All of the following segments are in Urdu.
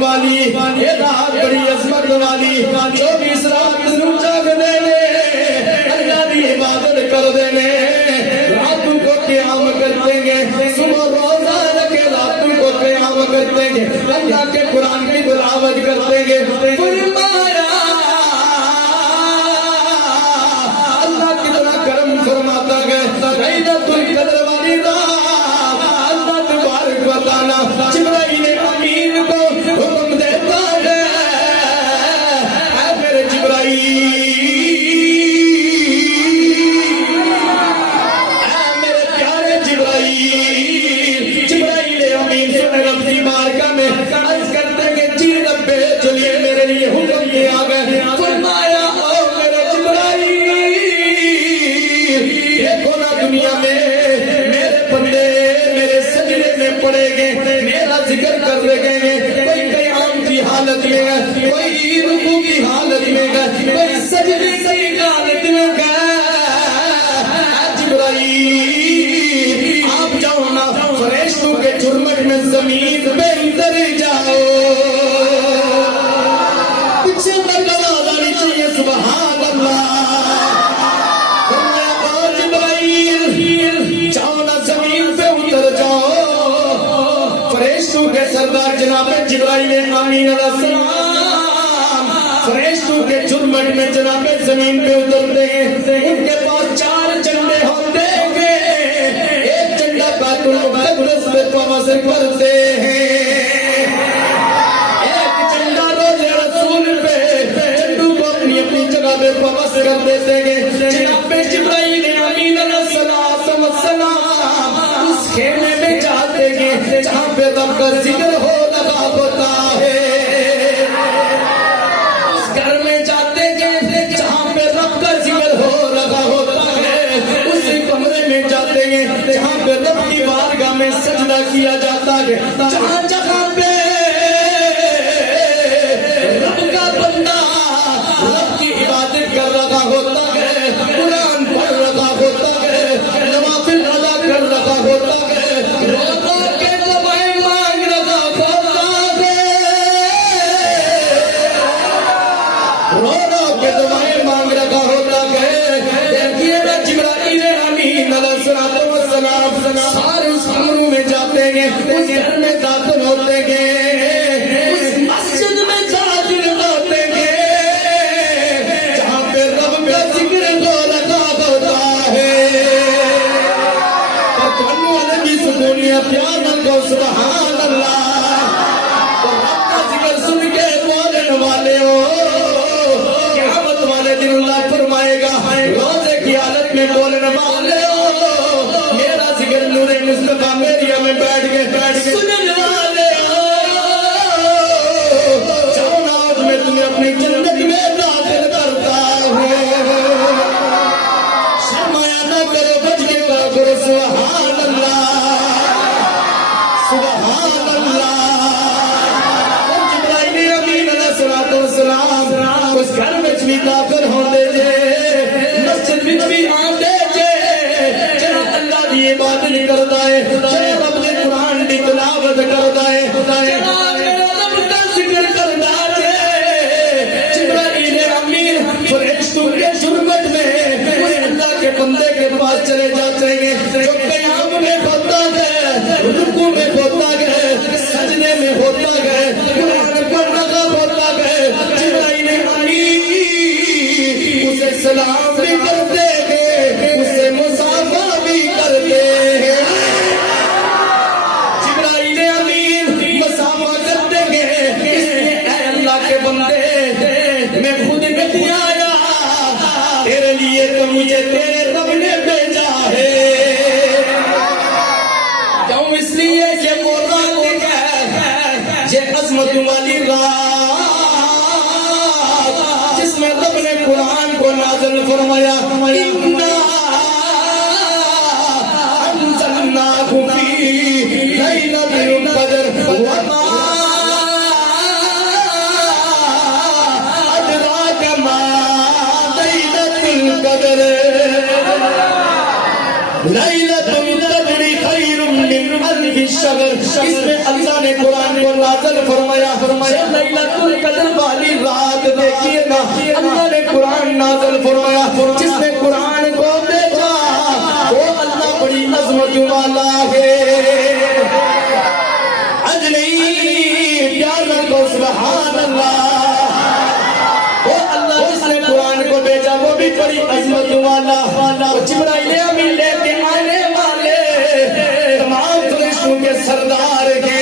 والی یہ رات بڑی عظمت والی 24 رات نو جاگ دینے اللہ دی عبادت کر دینے راتوں کو قیام کرتے گے صبح روزہ رکھے راتوں کو قیام کرتے گے اللہ کے قرآن کی تلاوت کرتے گے فرمایا اللہ کتنا کرم فرماتا ہے لیلۃ القدر والی رات اللہ تبارک و تعالی جبرائیل امین کو حکم دیتا ہے اے میرے جبرائیل جبرائیل امین سن رب کی بارگاہ میں عرض کرتے کہ جی رب چلیے میرے لیے حکم کیا گیا فرمایا او میرے جبرائیل دیکھو نا دنیا میں میرے بندے میرے سجدے میں پڑے گے میرا ذکر کر رہے ہیں کوئی قیام کی حالت میں ہے کوئی رکوع کی حالت میں ہے کوئی سجدے کی حالت میں ہے جبرائیل آپ جاؤ نا فرشتوں کے جھرمٹ میں زمین پہ اتر جاؤ پیچھے تک آواز آنی چاہیے سبحان اللہ فرمایا او جبرائیل جاؤ نا زمین پہ اتر جاؤ فرشتوں کے سردار جناب جبرائیل امین علیہ السلام فرشتوں کے جھرمٹ میں جناب زمین پہ اترتے ہیں ان کے پاس 4 جھنڈے ہوتے ہیں ایک جھنڈا بیت المقدس پہ پاس کرتے ہیں ایک جھنڈا روضہ رسول پہ جھنڈوں کو اپنی اپنی جگہ پہ پاس کر دیتے ہیں جناب جبرائیل امین علیہ السلام اس خیمے میں جاتے ہیں جہاں پہ رب کا ذکر ہو رہا ہوتا ہے اس گھر میں جاتے ہیں جہاں پہ رب کا ذکر ہو رہا ہوتا ہے اس کمرے میں جاتے ہیں جہاں پہ رب کی بارگاہ میں سجدہ کیا جاتا ہے جہاں جہاں پہ رب کا بندہ رب کی عبادت کر رہا ہوتا ہے قرآن پڑھ رہا ہوتا ہے نوافل ادا کر رہا ہوتا ہے روزہ کے دعائیں مانگ رہا ہوتا ہے رو رو کے دعائیں مانگ رہا ہوتا ہے دیکھیے نا جبرائیل امین علیہ السلام سارے اس کمروں میں جاتے ہیں اس گھر میں داخل ہوتے ہیں اس مسجد میں داخل ہوتے ہیں جہاں پہ رب کا ذکر ہو رہا ہوتا ہے پتھروں والے بھی سکونیا پیار نہ کو سبحان اللہ تو رب کا ذکر سن کے بولنے والے ہو قیامت والے دن اللہ فرمائے گا روزے کی حالت میں بولنے والے ہو میرا ذکر نور مصطفیٰ میریا میں بیٹھ کے سننے والے ہو جاؤ نا آج میں تمہیں اپنی جنت میں داخل کرتا ہوں شرمایا نہ کرو بچ کے کہا کرو سبحان اللہ سبحان اللہ جبرائیل امین علیہ السلام اس گھر میں بھی داخل ہوتے جے مسجد میں بھی آتے جے جناب اللہ دی عبادت کرتا ہے جناب رب نے قرآن دی تلاوت کرتا ہے جناب رب کا ذکر کرتا ہے جبرائیل امین فرشتوں کے جھرمٹ میں اس اللہ کے بندے کے پاس چلے جاتے ہیں جو قیام میں ہوتا ہے رکوع میں ہوتا ہے سجدے میں ہوتا ہے قرآن پڑھ رہا ہوتا ہے جبرائیل امین اسے سلام بھی کرتے ہیں اسے مصافحہ بھی کرتے ہیں جبرائیل امین مصافحہ کرتے ہیں اس لیے اے اللہ کے بندے میں خود نہیں آیا تیرے لیے تو مجھے تیرے رب نے بھیجا ہے کیوں اس لیے کہ وہ رات ہے یہ عظمت والی رات جس میں رب نے قرآن کو نازل فرمایا اِنَّا أَنزَلْنَاهُ فِي لَيْلَةِ الْقَدْرِ وَمَا أَدْرَاكَ مَا لَيْلَةُ الْقَدْرِ لَيْلَةُ الْقَدْرِ خَيْرٌ مِّنْ أَلْفِ الشَّهْرِ اس میں اللہ نے قرآن کو نازل فرمایا نازل فرمایا جس نے قرآن کو بھیجا وہ اللہ بڑی عظمت والا ہے. اجلی پیار کو سبحان اللہ. وہ اللہ جس نے قرآن کو بھیجا وہ بھی بڑی عظمت والا. جبرائیل امین لے کے آنے والے تمام فرشتوں کے سردار کے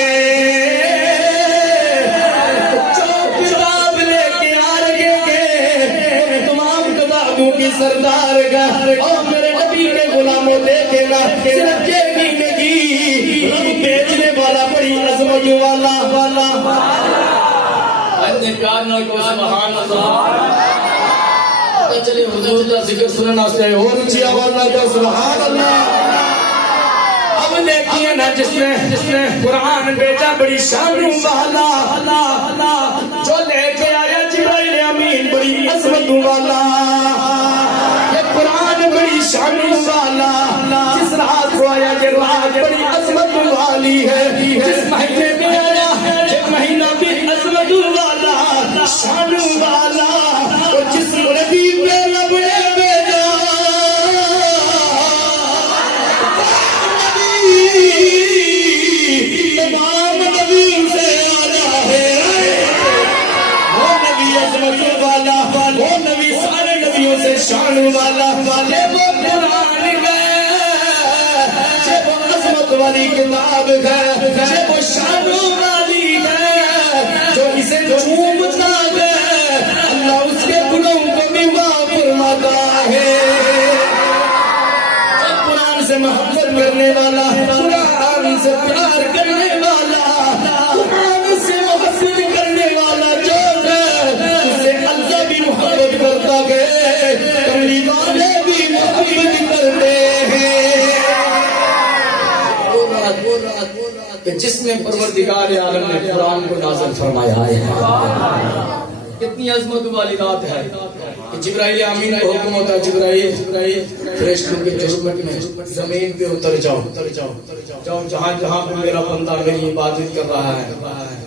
کی سردار کا اور میرے نبی کے غلاموں دیکھے گا صرف یہ کی رب بیچنے والا بڑی عظمت والا اپنے پیار نہ کو سبحان اللہ. چلیے حضور کا ذکر سننا سے اور اونچی آواز نہ کو سبحان اللہ. اب دیکھیے نا جس نے قرآن بھیجا بڑی شان والا جو لے کے آیا جبرائیل امین بڑی عظمت والا قرآن بڑی شان والا جس رات کو آیا یہ رات بڑی عظمت والی ہے. جس مہینے میں آیا یہ مہینہ بھی عظمت والا شان والا اور جس نبی پہ رب نے بھیجا تمام نبیوں سے آلہ ہے. وہ نبی عظمت والا وہ نبی سارے نبیوں سے شان والا والے وہ قرآن گئے جب وہ عظمت والی کتاب گئے جب وہ شان والی گئے جو اسے چومتا گئے اللہ اس کے گناہوں کو بھی معاف فرماتا ہے. قرآن سے محبت کرنے والا قرآن سے پیار کرنے والا قرآن سے محبت کرنے والا جو ہے اسے اللہ بھی محبت کرتا گئے کملی والے بھی محبت کرتے ہیں. کہ جس میں پروردگار عالم نے قرآن کو نازل فرمایا ہے کتنی عظمت والی بات ہے کہ جبرائیل امین کو حکم ہوتا ہے جبرائیل فرشتوں کے جھرمٹ میں زمین پہ اتر جاؤ جہاں جہاں پہ میرا بندہ میری عبادت کر رہا ہے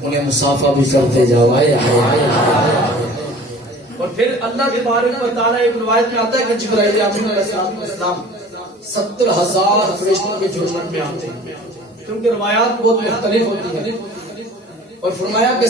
انہیں مسافہ بھی کرتے جاؤ. اور پھر اللہ تبارک و تعالیٰ ایک روایت میں آتا ہے کہ جبرائیل امین علیہ السلام 70,000 فرشتوں کے جھرمٹ میں آتے ہیں کیونکہ روایات بہت مختلف ہوتی ہیں اور فرمایا کہ